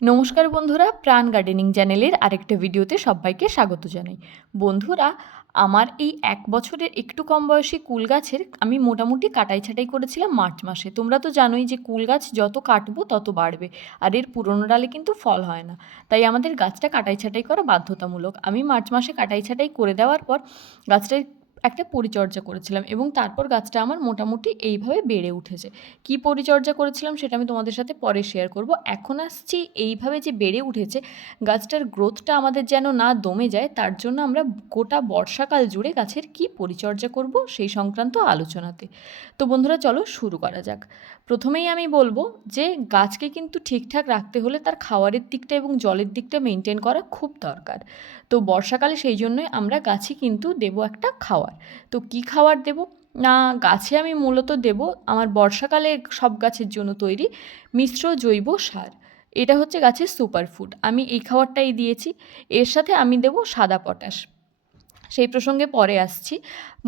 নমস্কার বন্ধুরা, প্রাণ গার্ডেনিং চ্যানেলের আরেকটা ভিডিওতে সবাইকে স্বাগত জানাই। বন্ধুরা, আমার এই 1 বছরের একটু কম বয়সী কুল গাছের আমি মোটামুটি কাটাই ছাঁটাই করেছিলাম মার্চ মাসে। তোমরা তো জানোই যে কুল গাছ যত কাটবো তত বাড়বে, আর এর পুরনো ডালে কিন্তু ফল হয় না। তাই আমাদের গাছটা কাটাই ছাঁটাই করা বাধ্যতামূলক। আমি মার্চ মাসে কাটাই ছাঁটাই করে দেওয়ার পর গাছটার একটা পরিচর্যা করেছিলাম এবং তারপর গাছটা আমার মোটামুটি এইভাবে বেড়ে উঠেছে। কি পরিচর্যা করেছিলাম সেটা আমি তোমাদের সাথে পরে শেয়ার করব। এখন আসছি এইভাবে যে বেড়ে উঠেছে, গাছটার গ্রোথটা আমাদের যেন না দমে যায়, তার জন্য আমরা গোটা বর্ষাকাল জুড়ে গাছের কি পরিচর্যা করব সেই সংক্রান্ত আলোচনাতে। তো বন্ধুরা, চলো শুরু করা যাক। প্রথমেই আমি বলবো যে গাছকে কিন্তু ঠিকঠাক রাখতে হলে তার খাওয়ারের দিকটা এবং জলের দিকটা মেনটেন করা খুব দরকার। তো বর্ষাকালে সেই জন্যই আমরা গাছে কিন্তু দেবো একটা খাওয়ার। তো কি খাওয়ার দেবো না, গাছে আমি মূলত দেব আমার বর্ষাকালে সব গাছের জন্য তৈরি মিশ্র জৈব সার। এটা হচ্ছে গাছের সুপারফুড। আমি এই খাবারটাই দিয়েছি। এর সাথে আমি দেব সাদা পটাশ। সেই প্রসঙ্গে পরে আসছি।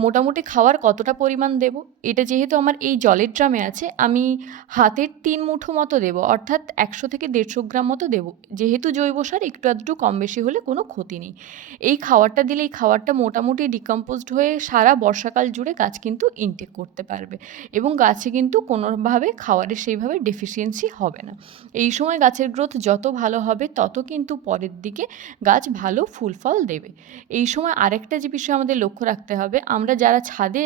মোটামুটি খাওয়ার কতটা পরিমাণ দেব, এটা যেহেতু আমার এই জলের ড্রামে আছে, আমি হাতের 3 মুঠো মতো দেব, অর্থাৎ 100 থেকে 150 গ্রাম মতো দেব। যেহেতু জৈব সার, একটু আধটু কম বেশি হলে কোনো ক্ষতি নেই। এই খাবারটা দিলে এই খাবারটা মোটামুটি ডিকম্পোজড হয়ে সারা বর্ষাকাল জুড়ে গাছ কিন্তু ইনটেক করতে পারবে এবং গাছে কিন্তু কোনোভাবে খাবারের সেইভাবে ডেফিসিয়েন্সি হবে না। এই সময় গাছের গ্রোথ যত ভালো হবে তত কিন্তু পরের দিকে গাছ ভালো ফুল ফল দেবে। এই সময় আরেকটা যে বিষয় আমাদের লক্ষ্য রাখতে হবে, আমরা যারা ছাদে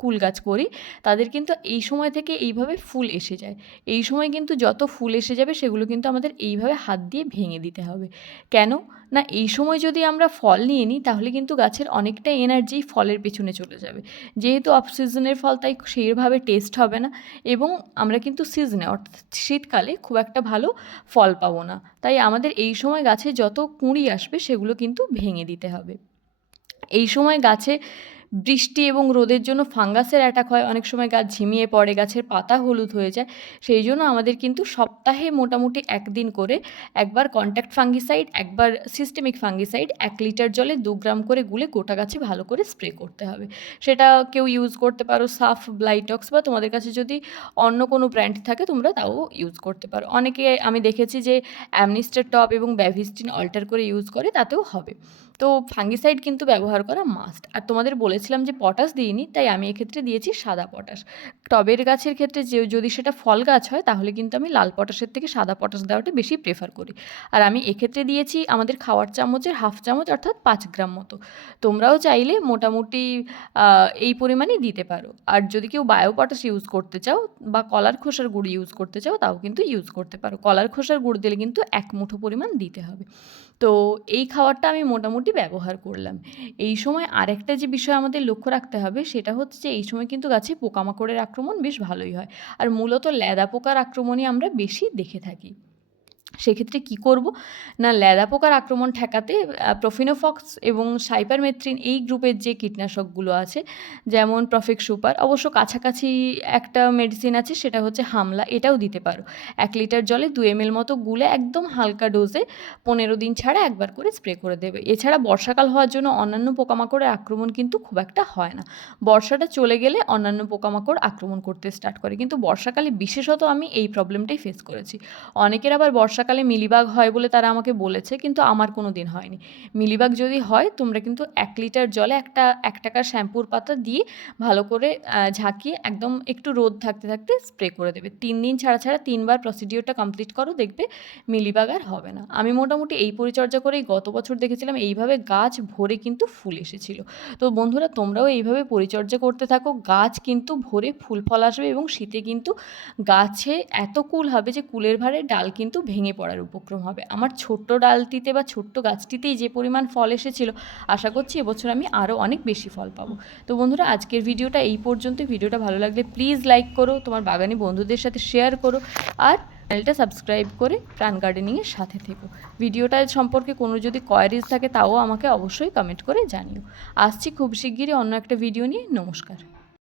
কুল গাছ করি তাদের কিন্তু এই সময় থেকে এইভাবে ফুল এসে যায়। এই সময় কিন্তু যত ফুল এসে যাবে সেগুলো কিন্তু আমাদের এইভাবে হাত দিয়ে ভেঙে দিতে হবে। কেন না, এই সময় যদি আমরা ফল নিয়ে নিই তাহলে কিন্তু গাছের অনেকটা এনার্জি ফলের পেছনে চলে যাবে। যেহেতু অফ সিজনের ফল, তাই সেইভাবে টেস্ট হবে না এবং আমরা কিন্তু সিজনে অর্থাৎ শীতকালে খুব একটা ভালো ফল পাবো না। তাই আমাদের এই সময় গাছে যত কুঁড়ি আসবে সেগুলো কিন্তু ভেঙে দিতে হবে। এই সময় গাছে বৃষ্টি এবং রোদের জন্য ফাঙ্গাসের অ্যাটাক হয়, অনেক সময় গাছ ঝিমিয়ে পড়ে, গাছের পাতা হলুদ হয়ে যায়। সেই জন্য আমাদের কিন্তু সপ্তাহে মোটামুটি 1 দিন করে একবার কন্ট্যাক্ট ফাঙ্গিসাইড, একবার সিস্টেমিক ফাঙ্গিসাইড 1 লিটার জলে 2 গ্রাম করে গুলে গোটা গাছে ভালো করে স্প্রে করতে হবে। সেটা কেউ ইউজ করতে পারো সাফ, ব্লাইটক্স, বা তোমাদের কাছে যদি অন্য কোনো ব্র্যান্ড থাকে তোমরা তাও ইউজ করতে পারো। অনেকে আমি দেখেছি যে অ্যামনিস্টার টপ এবং ব্যাভিস্টিন অল্টার করে ইউজ করে, তাতেও হবে। তো ফাঙ্গিসাইড কিন্তু ব্যবহার করা মাস্ট। আর তোমাদের বলেছিলাম যে পটাশ দিইনি, তাই আমি এক্ষেত্রে দিয়েছি সাদা পটাশ। টবের গাছের ক্ষেত্রে যদি সেটা ফল গাছ হয় তাহলে কিন্তু আমি লাল পটাশের থেকে সাদা পটাশ দেওয়াটা বেশি প্রেফার করি। আর আমি এক্ষেত্রে দিয়েছি আমাদের খাওয়ার চামচের 1/2 চামচ, অর্থাৎ 5 গ্রাম মতো। তোমরাও চাইলে মোটামুটি এই পরিমাণেই দিতে পারো। আর যদি কেউ বায়ো পটাশ ইউজ করতে চাও বা কলার খোসার গুঁড়ো ইউজ করতে চাও তাও কিন্তু ইউজ করতে পারো। কলার খোসার গুঁড়ো দিলে কিন্তু 1 মুঠো পরিমাণ দিতে হবে। তো এই খাবারটা আমি মোটামুটি ব্যবহার করলাম। এই সময় আরেকটা যে বিষয় আমাদের লক্ষ্য রাখতে হবে সেটা হচ্ছে যে এই সময় কিন্তু গাছে পোকামাকড়ের আক্রমণ বেশ ভালোই হয়। আর মূলত ল্যাদা পোকার আক্রমণই আমরা বেশি দেখে থাকি। সেক্ষেত্রে কী করব না, ল্যাদা পোকার আক্রমণ ঠেকাতে প্রোফিনোফক্স এবং সাইপারমেথ্রিন এই গ্রুপের যে কীটনাশকগুলো আছে, যেমন প্রফেক্ট সুপার, অবশ্য কাছাকাছি একটা মেডিসিন আছে সেটা হচ্ছে হামলা, এটাও দিতে পারো। 1 লিটার জলে 2 ml মতো গুলে একদম হালকা ডোজে 15 দিন ছাড়া একবার করে স্প্রে করে দেবে। এছাড়া বর্ষাকাল হওয়ার জন্য অন্যান্য পোকামাকড়ের আক্রমণ কিন্তু খুব একটা হয় না। বর্ষাটা চলে গেলে অন্যান্য পোকামাকড় আক্রমণ করতে স্টার্ট করে, কিন্তু বর্ষাকালে বিশেষত আমি এই প্রবলেমটাই ফেস করেছি। অনেকের আবার বর্ষাকালে মিলিবাগ হয় বলে তারা আমাকে বলেছে, কিন্তু আমার কোনো দিন হয়নি। মিলিবাগ যদি হয় তোমরা কিন্তু 1 লিটার জলে একটা 1 টাকার শ্যাম্পুর পাতা দিয়ে ভালো করে ঝাঁকিয়ে একদম একটু রোদ থাকতে থাকতে স্প্রে করে দেবে। 3 দিন ছাড়া ছাড়া 3 বার প্রসিডিওরটা কমপ্লিট করো, দেখবে মিলিবাগ আর হবে না। আমি মোটামুটি এই পরিচর্যা করেই গত বছর দেখেছিলাম এইভাবে গাছ ভরে কিন্তু ফুল এসেছিল। তো বন্ধুরা, তোমরাও এইভাবে পরিচর্যা করতে থাকো, গাছ কিন্তু ভরে ফুল ফল আসবে এবং শীতে কিন্তু গাছে এত কুল হবে যে কুলের ভারে ডাল কিন্তু ভেঙে পড়ার উপক্রম হবে। আমার ছোট্ট ডালটিতে বা ছোট্ট গাছটিতেই যে পরিমাণ ফল এসেছিল, আশা করছি এবছর আমি আরও অনেক বেশি ফল পাবো। তো বন্ধুরা, আজকের ভিডিওটা এই পর্যন্ত। ভিডিওটা ভালো লাগলে প্লিজ লাইক করো, তোমার বাগানি বন্ধুদের সাথে শেয়ার করো, আর চ্যানেলটা সাবস্ক্রাইব করে প্রাণ গার্ডেনিংয়ের সাথে থেকো। ভিডিওটা সম্পর্কে কোনো যদি কোয়ারিজ থাকে তাও আমাকে অবশ্যই কমেন্ট করে জানিও। আসছি খুব শিগগিরই অন্য একটা ভিডিও নিয়ে। নমস্কার।